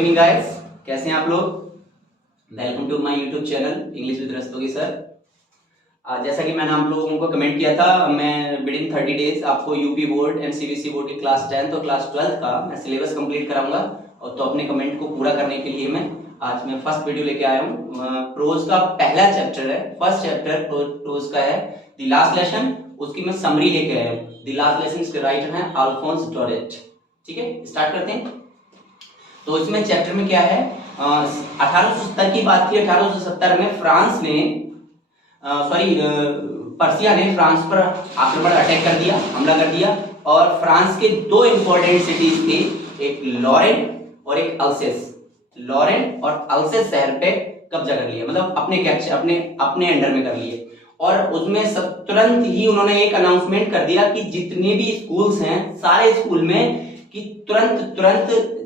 Good evening guys, कैसे हैं आप लोग। Welcome to my YouTube channel English with Rastogi sir. जैसा कि मैंने आप लोगों को कमेंट किया था, मैं विद इन 30 डेज आपको UP board and CBSE board की क्लास 10th और क्लास 12th का मैं सिलेबस कंप्लीट कराऊंगा। और तो अपने कमेंट को पूरा करने के लिए आज मैं फर्स्ट वीडियो लेके आया हूँ। प्रोज का पहला चैप्टर है, फर्स्ट चैप्टर प्रोज का है द लास्ट लेसन। उसकी मैं समरी लेके आया हूँ। द लास्ट लेसन इसके राइटर हैं अल्फोंस डोरेट। ठीक है, स्टार्ट करते हैं। तो इसमें चैप्टर में क्या है, 1870 की बात थी। 1870 में फ्रांस ने पर्सिया ने फ्रांस पर आक्रमण अटैक कर दिया, हमला कर दिया। और फ्रांस के दो इंपॉर्टेंट सिटीज थे, एक लॉरेन और एक अल्सेस। लॉरेन और अल्सेस शहर पे कब्जा कर लिया, मतलब अपने अंडर में कर लिए। और उसमें सब तुरंत ही उन्होंने एक अनाउंसमेंट कर दिया कि जितने भी स्कूल्स हैं सारे स्कूल में कि तुरंत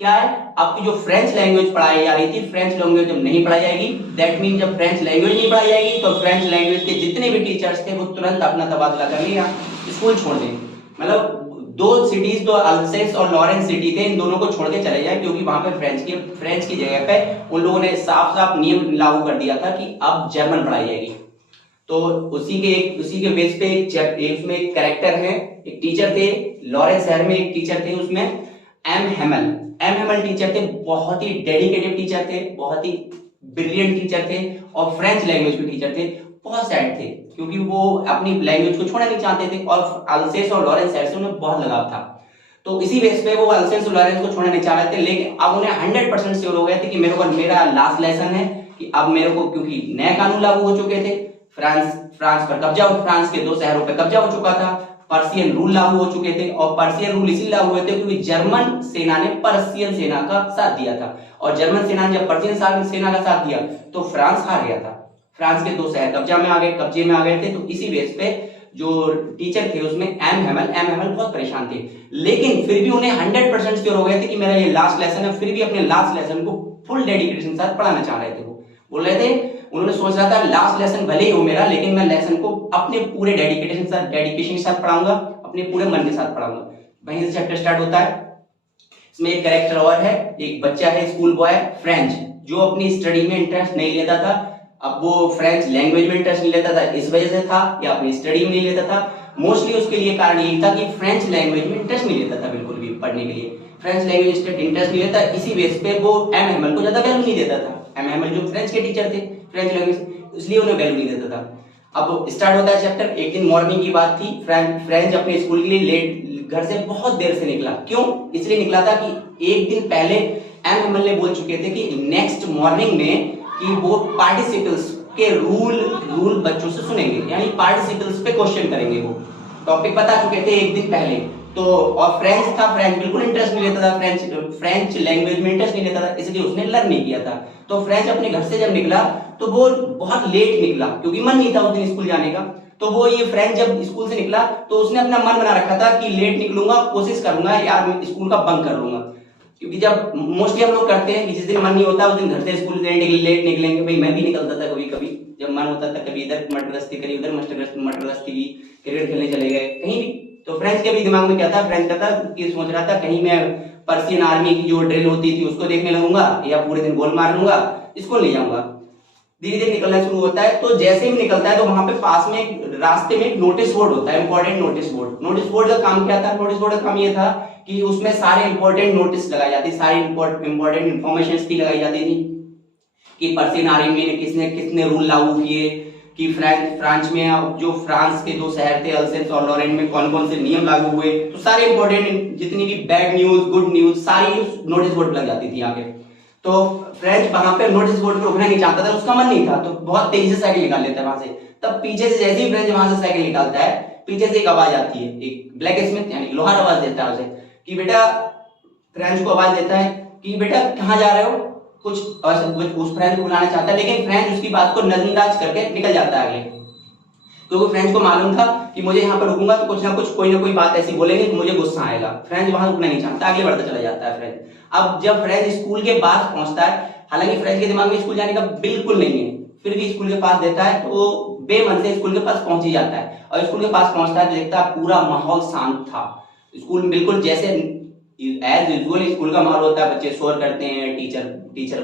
क्या है, आपकी जो फ्रेंच लैंग्वेज पढ़ाई जा रही थी, फ्रेंच लैंग्वेज जब नहीं पढ़ाई जाएगी, दैट मीन जब फ्रेंच लैंग्वेज नहीं पढ़ाई जाएगी तो फ्रेंच लैंग्वेज के जितने भी टीचर्स थे वो तुरंत अपना तबादला कर लिया, स्कूल छोड़ दें। मतलब दो सिटीज, तो अल्सेस और लॉरेंस सिटी थे, इन दोनों को छोड़ के चले जाए, क्योंकि वहां पे फ्रेंच की जगह पे उन लोगों ने साफ साफ नियम लागू कर दिया था कि अब जर्मन पढ़ाई जाएगी। तो उसी के बेस पे उसमें एक कैरेक्टर है, एक टीचर थे लॉरेंस शहर में, एक टीचर थे उसमें एम हेमल टीचर थे। बहुत ही डेडिकेटेड टीचर थे, बहुत ही ब्रिलियंट टीचर थे और फ्रेंच लैंग्वेज के टीचर थे। बहुत सैड थे क्योंकि वो अपनी लैंग्वेज को छोड़ना नहीं चाहते थे और अल्सेस और लॉरेंस शहर से उन्हें बहुत लगाव था। तो इसी बेस पे वो अल्सेस और लॉरेंस को छोड़ना नहीं चाह रहे थे, लेकिन अब उन्हें 100% श्योर हो गए थे कि मेरा लास्ट लेसन है कि अब मेरे को, क्योंकि नए कानून लागू हो चुके थे, फ्रांस पर कब्जा, फ्रांस के दो शहरों पर कब्जा हो चुका था, पर्शियन रूल लागू हो चुके थे। और पर्शियन रूल इसलिए लागू हुए थे क्योंकि जर्मन सेना ने पर्शियन सेना का साथ दिया था, और जर्मन सेना ने जब पर्शियन सेना का साथ दिया तो फ्रांस हार गया था। फ्रांस के दो शहर कब्जे में आ गए थे। तो इसी बेस पे जो टीचर थे उसमें एम हेमल बहुत परेशान थे, लेकिन फिर भी उन्हें 100% श्योर हो गए थे कि मेरा ये लास्ट लेसन है। फिर भी अपने लास्ट लेसन को फुल डेडिकेशन के साथ पढ़ाना चाह रहे थे। वो बोल रहे थे, उन्होंने सोच रहा था लास्ट लेसन भले ही हो मेरा, लेकिन मैं लेसन को अपने पूरे डेडिकेशन के साथ पढ़ाऊंगा, अपने पूरे मन के साथ पढ़ाऊंगा। वहीं से चैप्टर स्टार्ट होता है। इसमें एक कैरेक्टर और है, एक बच्चा है स्कूल बॉय फ्रेंच, जो अपनी स्टडी में इंटरेस्ट नहीं लेता था। अब वो फ्रेंच लैंग्वेज में इंटरेस्ट नहीं लेता था, इस वजह से था, या अपनी स्टडी में नहीं लेता था। मोस्टली उसके लिए कारण यही था कि फ्रेंच लैंग्वेज में इंटरेस्ट नहीं लेता था, बिल्कुल भी पढ़ने के लिए फ्रेंच लैंग्वेज इंटरेस्ट नहीं लेता। इसी बेस पे वो एम हेमल को ज्यादा वैल्यू नहीं देता था। एम हेमल जो फ्रेंच के टीचर थे फ्रेंच लैंग्वेज, इसलिए उन्हें वैल्यू नहीं देता था। अब स्टार्ट होता है चैप्टर। एक दिन मॉर्निंग की बात थी, फ्रेंच अपने स्कूल के लिए लेट घर से बहुत देर से निकला। क्यों? इसलिए निकला था कि एक दिन पहले एम हेमल ने बोल चुके थे कि नेक्स्ट मॉर्निंग में कि वो पार्टिसिपल्स के रूल बच्चों से सुनेंगे, यानी पार्टिसिपल्स पे क्वेश्चन करेंगे। वो टॉपिक बता चुके थे एक दिन पहले। तो और फ्रेंच था, फ्रेंच बिल्कुल इंटरेस्ट नहीं लेता था, फ्रेंच लैंग्वेज में इंटरेस्ट नहीं लेता था, इसलिए उसने लर्न नहीं किया था। तो फ्रेंच अपने घर से जब निकला तो वो बहुत लेट निकला, क्योंकि मन नहीं था उस दिन स्कूल जाने का। तो वो ये फ्रेंच जब स्कूल से निकला तो उसने अपना मन बना रखा था कि लेट निकलूंगा, कोशिश करूंगा यार मैं स्कूल का बंक कर लूंगा। क्योंकि जब मोस्टली हम लोग करते हैं कि जिस दिन मन नहीं होता उस दिन घर से स्कूल लेट निकलेंगे। भाई मैं भी निकलता था कभी कभी, जब मन होता था कभी इधर मटरगस्ती करी, उधर मटरगस्ती की, क्रिकेट खेलने चले गए कहीं भी। तो फ्रेंच के भी दिमाग में क्या था, फ्रेंच का था कि सोच रहा था कहीं मैं पर्शियन आर्मी की जो ड्रिल होती थी उसको देखने लगूंगा या पूरे दिन गोल मार लूंगा, इसको ले जाऊंगा। धीरे धीरे निकलना शुरू होता है। तो जैसे ही निकलता है तो वहां पे पास में रास्ते में एक नोटिस बोर्ड होता है, important notice board. Notice board का काम क्या था? नोटिस बोर्ड का काम ये था कि उसमें सारे इंपॉर्टेंट नोटिस लगाई जाती, सारी इंपॉर्टेंट इंफॉर्मेशन थी लगाई जाती थी कि पर्शियन आर्मी ने किसने रूल लागू किए, कि फ्रांस में जो फ्रांस के दो शहर थे अल्सेस और लॉरेन में कौन कौन से नियम लागू हुए। तो सारे इंपॉर्टेंट जितनी भी बैड न्यूज गुड न्यूज सारी नोटिस बोर्ड पर लग जाती थी आगे। तो फ्रेंच वहां पे नोटिस बोर्ड पे रुकना नहीं चाहता था, उसका मन नहीं था, तो बहुत तेजी से साइकिल निकाल लेता है वहां से। तब पीछे से जैसे ही फ्रेंच वहां से साइकिल निकालता है, पीछे से एक आवाज आती है, एक ब्लैक स्मिथ यानी लोहार आवाज देता है उसे कि बेटा, फ्रेंच को आवाज देता है कि बेटा कहां जा रहे हो, कुछ उस फ्रेंच को बुलाना चाहता है, लेकिन फ्रेंच उसकी बात को नजरअंदाज करके निकल जाता है आगे। क्योंकि फ्रेंच को मालूम था कि मुझे यहाँ पर रुकूंगा तो कुछ ना कुछ कोई ना कोई बात ऐसी बोलेंगे कि मुझे गुस्सा आएगा। फ्रेंच वहां रुकना नहीं चाहता, आगे बढ़ता चला जाता है फ्रेंच। अब जब फ्रेंच स्कूल के पास पहुंचता है, हालांकि फ्रेंच के दिमाग में स्कूल जाने का बिल्कुल नहीं है, फिर भी स्कूल के पास देता है, तो बेमन से स्कूल के पास पहुंच ही जाता है। और स्कूल के पास पहुंचता है तो देखता है पूरा माहौल शांत था। स्कूल में बिल्कुल जैसे एज यूजुअल स्कूल का माहौल होता है, बच्चे शोर करते हैं, टीचर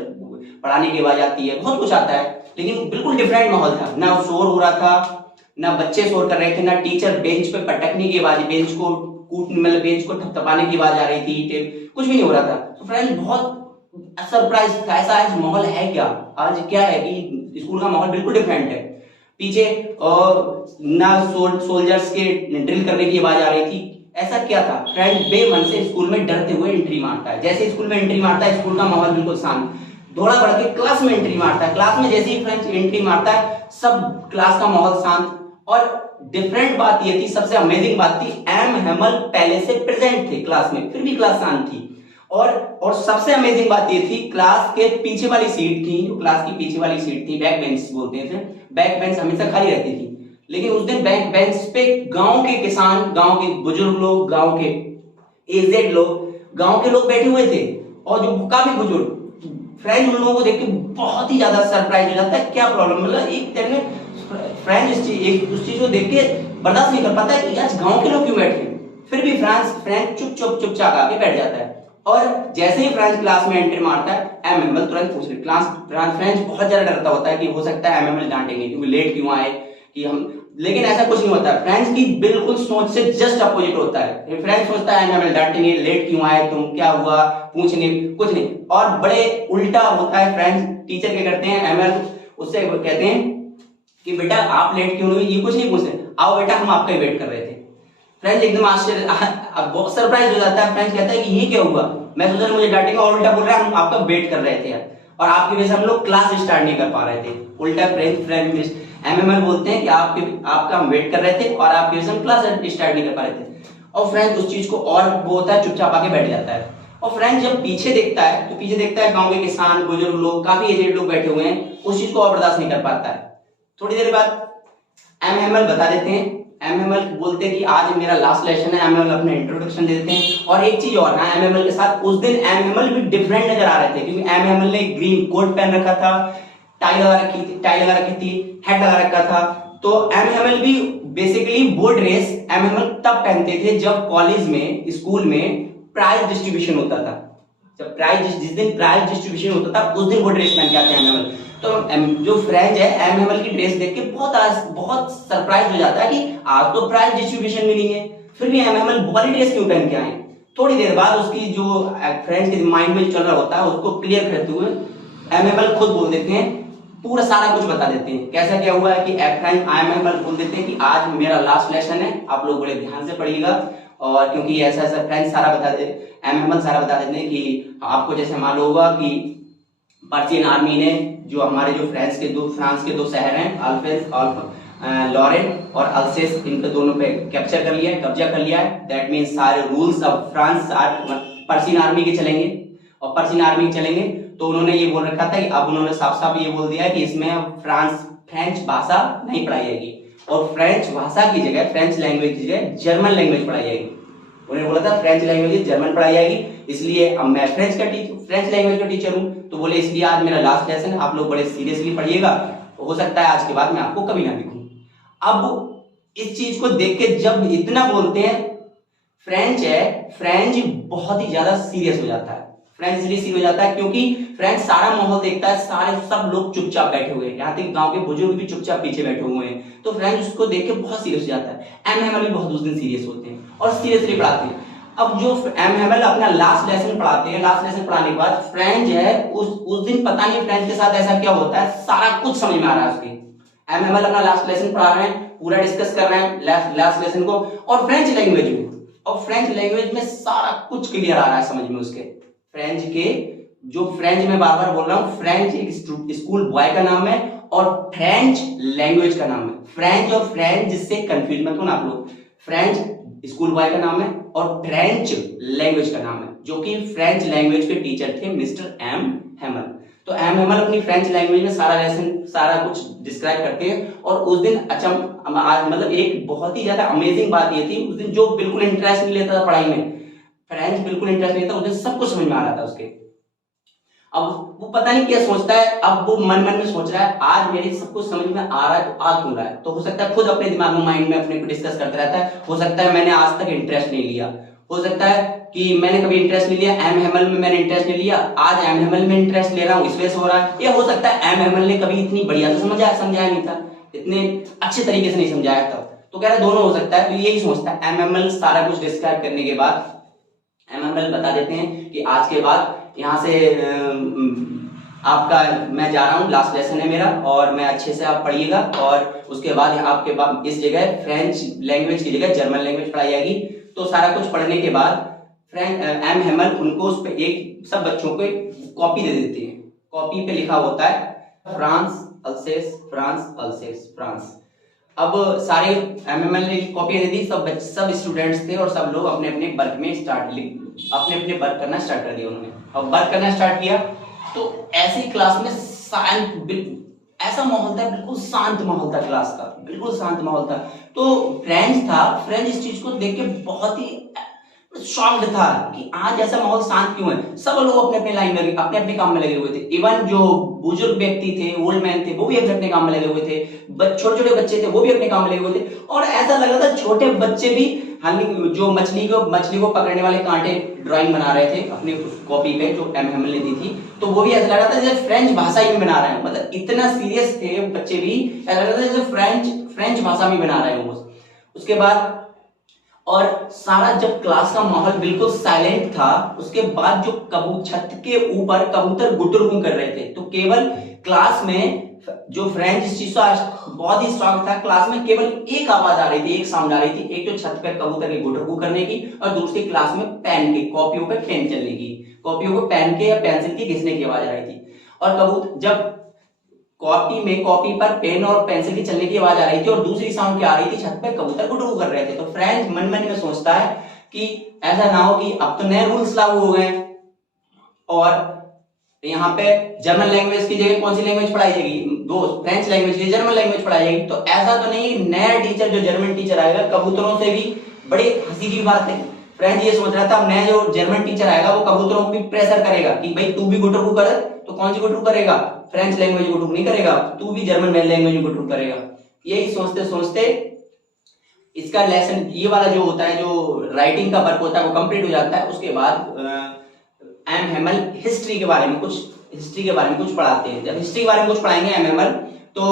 पढ़ाने की आवाज आती है, बहुत कुछ आता है, लेकिन बिल्कुल डिफरेंट माहौल था। ना शोर हो रहा था, ना बच्चे शोर कर रहे थे, ना टीचर बेंच पे पटकने की आवाज, बेंच को मतलब बेंच को थपथपाने की आवाज आ रही थी, कुछ भी नहीं हो रहा था। तो फ्रेंड्स बहुत सरप्राइज था, ऐसा आज माहौल है क्या, आज क्या है कि स्कूल का माहौल बिल्कुल डिफरेंट है। पीछे ना सोल्जर्स के ड्रिल करने की आवाज आ रही थी, ऐसा क्या था। फ्रेंड बेमन से स्कूल में डरते हुए एंट्री मारता है, जैसे स्कूल में एंट्री मारता है स्कूल का माहौल बिल्कुल शांत, दौड़ा बढ़ के क्लास में एंट्री मारता है, क्लास में जैसे ही फ्रेंड्स एंट्री मारता है सब क्लास का माहौल शांत। और डिफरेंट बात ये थी, सबसे अमेजिंग बात थी, एम हेमल पहले से प्रेजेंट थे क्लास में, फिर भी क्लास शांत थी। और सबसे अमेजिंग बात ये थी, क्लास के पीछे वाली सीट थी, जो क्लास की पीछे वाली सीट थी, बैक बेंच बोलते हैं, बैक बेंच हमेशा खाली रहती थी, लेकिन उस दिन बैक बेंच पे गांव के किसान, गांव के बुजुर्ग लोग, गांव के एजेड लोग, गांव के लोग बैठे हुए थे, और जो काफी बुजुर्ग। फ्रेंड उन लोगों को देख के बहुत ही ज्यादा सरप्राइज हो जाता है, क्या प्रॉब्लम, मतलब एक तरह में फ्रेंड उस चीज को देख के बर्दाश्त नहीं कर पाता है कि आज गांव के लोग क्यों बैठे, फिर भी फ्रेंड चुपचाप आके बैठ जाता है। और जैसे ही फ्रेंच क्लास में एंट्री मारता है, एमएमएल तुरंत पूछ ले, क्लास फ्रेंच बहुत ज्यादा डरता होता है कि हो सकता है एमएमएल डांटेंगे क्योंकि लेट क्यों आए, कि हम, लेकिन ऐसा कुछ नहीं होता है। फ्रेंच की बिल्कुल सोच से जस्ट अपोजिट होता है। फ्रेंच सोचता है एमएमएल डांटेंगे, लेट क्यों आए तुम, क्या हुआ, पूछने कुछ नहीं, और बड़े उल्टा होता है। फ्रेंच टीचर क्या करते हैं, एमएमएल उससे कहते हैं कि बेटा आप लेट क्यों हुई, ये कुछ नहीं पूछते, आओ बेटा हम आपका वेट कर रहे थे। फ्रेंच एकदम आश्चर्य, बहुत सरप्राइज हो जाता है। फ्रेंच कहता है कि ये क्या हुआ, मैं सोचा मुझे डांटेगा, और उल्टा बोल रहा है हम आपका वेट कर रहे थे और आपकी वजह से हम लोग क्लास स्टार्ट नहीं कर पा रहे थे। उल्टा फ्रेंच एमएमएल बोलते हैं कि आपका हम वेट कर रहे थे और आपकी वजह से हम क्लास स्टार्ट नहीं कर पा रहे थे। और फ्रेंच उस चीज को और वो होता है, चुपचाप आके बैठ जाता है। और फ्रेंच जब पीछे देखता है तो पीछे देखता है गांव के किसान, बुजुर्ग लोग, काफी एजेड लोग बैठे हुए हैं, उस चीज को और बर्दाश्त नहीं कर पाता है। थोड़ी देर बाद एमएमएल बता देते हैं, एमएमएल बोलते हैं कि आज मेरा लास्ट लेसन है। एमएमएल अपने इंट्रोडक्शन दे देते हैं। और एक चीज और है एमएमएल के साथ, उस दिन एमएमएल भी डिफरेंट नजर आ रहे थे, क्योंकि एमएमएल ने ग्रीन कोट पहन रखा था, टाई लगा रखी थी, हेड लगा रखा था। तो एमएमएल भी बेसिकली वो ड्रेस एमएमएल तब पहनते थे जब कॉलेज में, स्कूल में प्राइज डिस्ट्रीब्यूशन होता था। जब जिस दिन प्राइज डिस्ट्रीब्यूशन होता था उस दिन वो ड्रेस पहन के आते हैं एमएमएल। तो जो फ्रेंच है एमएमएल की ड्रेस देख के बहुत सरप्राइज हो जाता है कि आज तो प्राइज डिस्ट्रीब्यूशन भी नहीं है, फिर भी एमएमएल वाली ड्रेस क्यों पहन के आए। थोड़ी देर बाद उसकी जो फ्रेंच के माइंड में चल रहा होता है उसको क्लियर करते हुए एमएमएल खुद बोल देते हैं, पूरा सारा कुछ बता देते हैं कैसा क्या हुआ है। कि एमएमएल बोल देते हैं कि आज मेरा लास्ट लेसन है, आप लोग बड़े ध्यान से पढ़िएगा। और क्योंकि ऐसा ऐसा फ्रेंच सारा बता दे, एमएमएल सारा बता देते हैं कि आपको जैसे मालूम होगा कि पर्शियन आर्मी ने जो हमारे जो फ्रांस के दो शहर हैं, लॉरेन और अल्सेस, इन दोनों पे कैप्चर कर लिया है, कब्जा कर लिया है। दैट मींस सारे रूल्स अब फ्रांस पर्शियन आर्मी के चलेंगे और पर्शियन आर्मी के चलेंगे। तो उन्होंने ये बोल रखा था कि अब उन्होंने साफ साफ ये बोल दिया है कि इसमें फ्रेंच भाषा नहीं पढ़ाई जाएगी और फ्रेंच भाषा की जगह, फ्रेंच लैंग्वेज की जगह जर्मन लैंग्वेज पढ़ाई जाएगी। उन्होंने बोला था फ्रेंच लैंग्वेज जर्मन पढ़ाई जाएगी, इसलिए अब मैं फ्रेंच लैंग्वेज का टीचर हूं, तो बोले इसलिए आज मेरा लास्ट लेसन है, आप लोग बड़े सीरियसली पढ़िएगा, हो सकता है आज के बाद मैं आपको कभी ना दिखूं। अब इस चीज को देख के जब इतना बोलते हैं, फ्रेंच बहुत ही ज्यादा सीरियस हो जाता है। फ्रेंच इसलिए सीरियस हो जाता है क्योंकि फ्रेंच सारा माहौल देखता है, सब लोग चुपचाप बैठे हुए हैं, यहाँ तक गांव के बुजुर्ग भी चुपचाप पीछे बैठे हुए हैं। तो फ्रेंच उसको देख के बहुत सीरियस हो जाता है। एमएमएल भी बहुत उस दिन सीरियस होते हैं और सीरियसली पढ़ाते हैं। अब जो एमएमएल अपना लास्ट लेसन पढ़ाते हैं, लास्ट लेसन पढ़ाने के बाद फ्रेंच है उस दिन पता नहीं फ्रेंच के साथ ऐसा क्या होता है, सारा कुछ समझ में आ रहा है उसके। एमएमएल अपना लास्ट लेसन पढ़ा रहे हैं, पूरा डिस्कस कर रहे हैं लास्ट लेसन को, और फ्रेंच लैंग्वेज में सारा कुछ क्लियर आ रहा है समझ में उसके। फ्रेंच में बार बार बोल रहा हूं, फ्रेंच एक स्कूल बॉय का नाम है और फ्रेंच लैंग्वेज का नाम है। फ्रेंच और फ्रेंच जिससे कंफ्यूज मत होना आप लोग, फ्रेंच स्कूल बॉय का नाम है और फ्रेंच लैंग्वेज का नाम है, जो कि फ्रेंच लैंग्वेज के टीचर थे मिस्टर एम हेमल। तो एम हेमल अपनी फ्रेंच लैंग्वेज में सारा लेसन, सारा कुछ डिस्क्राइब करते हैं। और उस दिन मतलब एक बहुत ही ज्यादा अमेजिंग बात ये थी, उस दिन जो बिल्कुल इंटरेस्ट नहीं लेता था पढ़ाई में, फ्रेंच बिल्कुल इंटरेस्ट नहीं था, उस दिन सब कुछ समझ में आ रहा था उसके। अब वो पता नहीं क्या सोचता है, अब वो मन में सोच रहा है आज मेरे सब कुछ समझ में आ रहा है तो आ क्यों रहा है। तो हो सकता है खुद अपने दिमाग में, माइंड में अपने को डिस्कस करता रहता है, हो सकता है मैंने आज तक इंटरेस्ट नहीं लिया, हो सकता है कि मैंने कभी इंटरेस्ट नहीं लिया, एमएमएल में मैंने इंटरेस्ट नहीं लिया, आज एमएमएल में इंटरेस्ट ले रहा हूँ, इस वजह से हो रहा है। या हो सकता है एमएमएल ने कभी इतनी बढ़िया से समझाया नहीं था, इतने अच्छे तरीके से नहीं समझाया था। तो कह रहा है दोनों हो सकता है। तो यही सोचता है एमएमएल सारा कुछ डिस्क्राइब करने के बाद एमएमएल बता देते हैं कि आज के बाद यहाँ से आपका मैं जा रहा हूँ, लास्ट लेसन है मेरा, और मैं अच्छे से आप पढ़िएगा, और उसके बाद आपके पास इस जगह फ्रेंच लैंग्वेज की जगह जर्मन लैंग्वेज पढ़ाई जाएगी। तो सारा कुछ पढ़ने के बाद एमएमएल उनको उस पे एक सब बच्चों को कॉपी दे देते हैं। कॉपी पे लिखा होता है फ्रांस अल्सेस, फ्रांस अल्सेस, फ्रांस। अब सारे एमएमएल ने कॉपी दे दी, सब स्टूडेंट्स थे और सब लोग अपने अपने वर्क में अपने वर्क करना स्टार्ट कर दिया उन्होंने। अब वर्क करना स्टार्ट किया तो ऐसी क्लास में शांत, ऐसा माहौल था, बिल्कुल शांत माहौल था क्लास का, बिल्कुल शांत माहौल था। तो फ्रेंच इस चीज को देख के बहुत ही शॉक्ड था कि आज ऐसा माहौल शांत क्यों है। सब लोग अपने अपने लाइन में अपने अपने काम में लगे हुए थे। इवन जो बुजुर्ग व्यक्ति थे, ओल्ड मैन थे, वो भी अपने अपने काम में लगे हुए थे। छोटे छोटे बच्चे थे, वो भी अपने काम में लगे हुए थे। और ऐसा लग रहा था छोटे बच्चे भी जो मछली को पकड़ने वाले कांटे ड्राइंग बना रहे थे अपनी कॉपी पे जो एमएमएल ने दी थी, तो वो भी ऐसा लग रहा था जैसे फ्रेंच भाषा में बना रहे हैं। मतलब इतना सीरियस थे बच्चे भी, ऐसा लग रहा था जैसे फ्रेंच भाषा में बना रहे हैं। उसके बाद और सारा जब क्लास का माहौल बिल्कुल साइलेंट था, उसके बाद जो छत के ऊपर कबूतर गुटरगू कर रहे थे, तो केवल क्लास में जो फ्रेंच इस चीज का बहुत ही शौक था, क्लास में केवल एक आवाज आ रही थी, एक साउंड आ रही थी, एक जो छत पे कबूतर के गुटरगू करने की, और दूसरी क्लास में पेन की कॉपियों पे पेन चलने की, कॉपियों को पेन के या पेंसिल की घिसने की आवाज आ रही थी। और कबूतर जब कॉपी पर पेन और पेंसिल की चलने की आवाज आ रही थी और दूसरी साउंड क्या आ रही थी, छत पे कबूतर गुटगू कर रहे थे। तो फ्रेंच मन मन में सोचता है कि ऐसा ना हो कि अब तो नए रूल्स लागू हो गए और यहाँ पे जर्मन लैंग्वेज की जगह कौन सी लैंग्वेज पढ़ाई जाएगी, दोस्त फ्रेंच लैंग्वेज की जर्मन लैंग्वेज पढ़ाई जाएगी। तो ऐसा तो नहीं, नया टीचर जो जर्मन टीचर आएगा कबूतरों से भी बड़ी हंसी की बात है। फ्रेंच ये सोच रहा था नया जो जर्मन टीचर आएगा वो कबूतरों को भी प्रेशर करेगा कि भाई तू भी गुटरगू कर, तो कौन सी गुटरगू करेगा, फ्रेंच लैंग्वेज गुटरगू नहीं करेगा, तू भी जर्मन लैंग्वेज गुटरगू करेगा। यही सोचते सोचते इसका लेसन ये वाला जो होता है, जो राइटिंग का वर्क होता है वो कंप्लीट हो जाता है। उसके बाद एमएमएल हिस्ट्री के बारे में कुछ पढ़ाते हैं। जब हिस्ट्री के बारे में कुछ पढ़ाएंगे एमएमएल, तो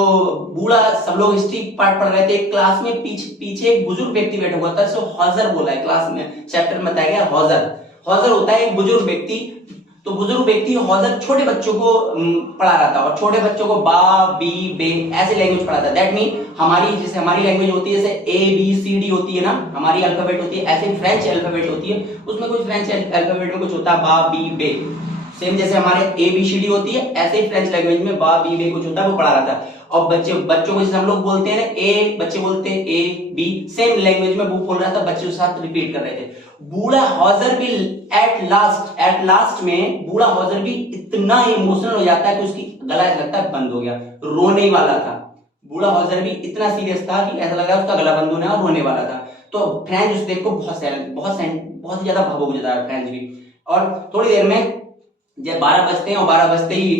बूढ़ा सब लोग हिस्ट्री पार्ट पढ़ रहे थे, क्लास में पीछे एक बुजुर्ग व्यक्ति बैठा हुआ था, जिसको हॉजर बोला है, क्लास में चैप्टर में बताया गया हॉजर होता है एक बुजुर्ग व्यक्ति। तो बुजुर्ग व्यक्ति हॉजर छोटे बच्चों को पढ़ा रहा था और छोटे बच्चों को बा बी बे ऐसे लैंग्वेज पढ़ाता है। दैट मीन जैसे हमारी लैंग्वेज होती है, जैसे ए बी सी डी होती है ना, हमारी अल्फाबेट होती है, ऐसे फ्रेंच अल्फाबेट होती है, उसमें कुछ फ्रेंच अल्फाबेट में कुछ होता है बा बी बे। सेम जैसे हमारे ए बी सी डी होती है, ऐसे ही फ्रेंच लैंग्वेज में बा बी बे कुछ होता है, वो पढ़ा रहा था। और बच्चों को जैसे हम लोग बोलते हैं ना ए, बच्चे बोलते हैं ए बी, सेम लैंग्वेज में वो बोल रहा था, बच्चे उसके साथ रिपीट कर रहे थे। बूढ़ा हॉजर भी एट लास्ट में बूढ़ा हॉजर भी इतना इमोशनल हो जाता है कि उसकी गला ऐसा लगता है बंद हो गया, रोने ही वाला था। बूढ़ा हॉजर भी इतना सीरियस था कि ऐसा लग रहा है उसका गला बंद होने और रोने वाला था। तो फ्रेंच उस देख को बहुत ज्यादा भावुक हो जाता है फ्रेंच भी। और थोड़ी देर में जब 12 बजते हैं और 12 बजते ही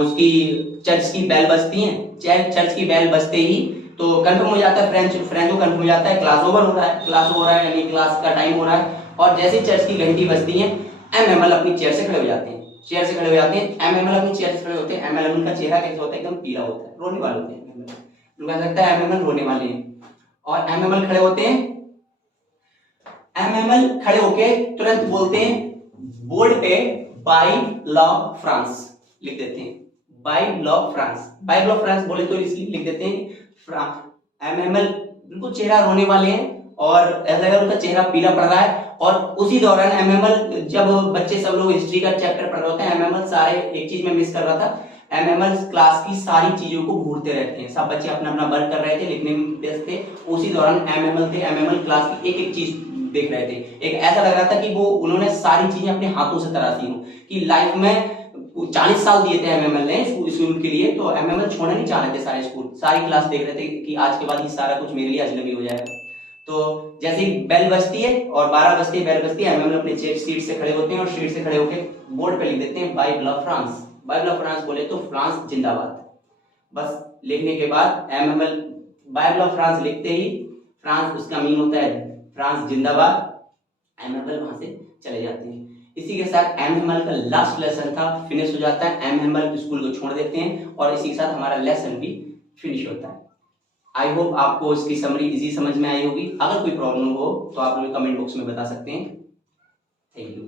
उसकी चर्च की बेल बजती है, चर्च की बेल बजते ही तो कंफर्म हो जाता है, फ्रेंच को कंफर्म हो जाता है क्लास ओवर हो रहा है यानी क्लास का टाइम हो रहा है। और जैसे चर्च की घंटी बजती है, एमएमएल अपनी चेयर से खड़े हो जाते हैं, एमएमएल अपनी चेयर से खड़े होते हैं। एमएमएल का चेहरा कैसा होता है, एकदम पीला होता है, रोने वाले होते हैं एमएमएल, कह सकता है एमएमएल रोने वाले हैं। और एमएमएल खड़े होते हैं, एमएमएल खड़े होके तुरंत बोलते हैं बोर्ड पे बाई लॉ फ्रांस लिख देते हैं, बाई लॉ फ्रांस बोले तो इसलिए लिख देते हैं। एमएमएल बिल्कुल चेहरा रोने वाले हैं और ऐसा लगा उनका चेहरा पीला पड़ रहा है। और उसी दौरान एमएमएल, जब बच्चे सब लोग हिस्ट्री का चैप्टर पढ़ रहे होते हैं, एमएमएल सारे एक चीज में मिस कर रहा था, एमएमएल क्लास की सारी चीजों को घूरते रहते हैं। सब बच्चे अपना अपना वर्क कर रहे थे, लिखने में व्यस्त थे, उसी दौरान एमएमएल क्लास की एक एक चीज देख रहे थे। एक ऐसा लग रहा था कि वो उन्होंने सारी चीजें अपने हाथों से तराशी हो, कि लाइफ में 40 साल दिए थे एमएमएल ने स्कूल के लिए, तो एमएमएल छोड़ना नहीं चाह रहे थे, सारे स्कूल सारी क्लास देख रहे थे कि आज के बाद ये सारा कुछ मेरे लिए अजनबी हो जाएगा। तो जैसे ही बेल बजती है और 12 बजती है, बेल बजती है, एमएमएल अपने सीट से खड़े होते हैं और सीट से खड़े होकर बोर्ड पे लिख देते हैं बाई लॉ फ्रांस बोले तो फ्रांस जिंदाबाद। बस लिखने के बाद एमएमएल बाई लॉ फ्रांस लिखते ही फ्रांस, उसका मीन होता है फ्रांस जिंदाबाद। एम हेमल वहां से चले जाते हैं। इसी के साथ एम हेमल का लास्ट लेसन था फिनिश हो जाता है। एम हेमल स्कूल को छोड़ देते हैं और इसी के साथ हमारा लेसन भी फिनिश होता है। आई होप आपको इसकी समरी इजी समझ में आई होगी। अगर कोई प्रॉब्लम हो तो आप मुझे कमेंट बॉक्स में बता सकते हैं। Thank you.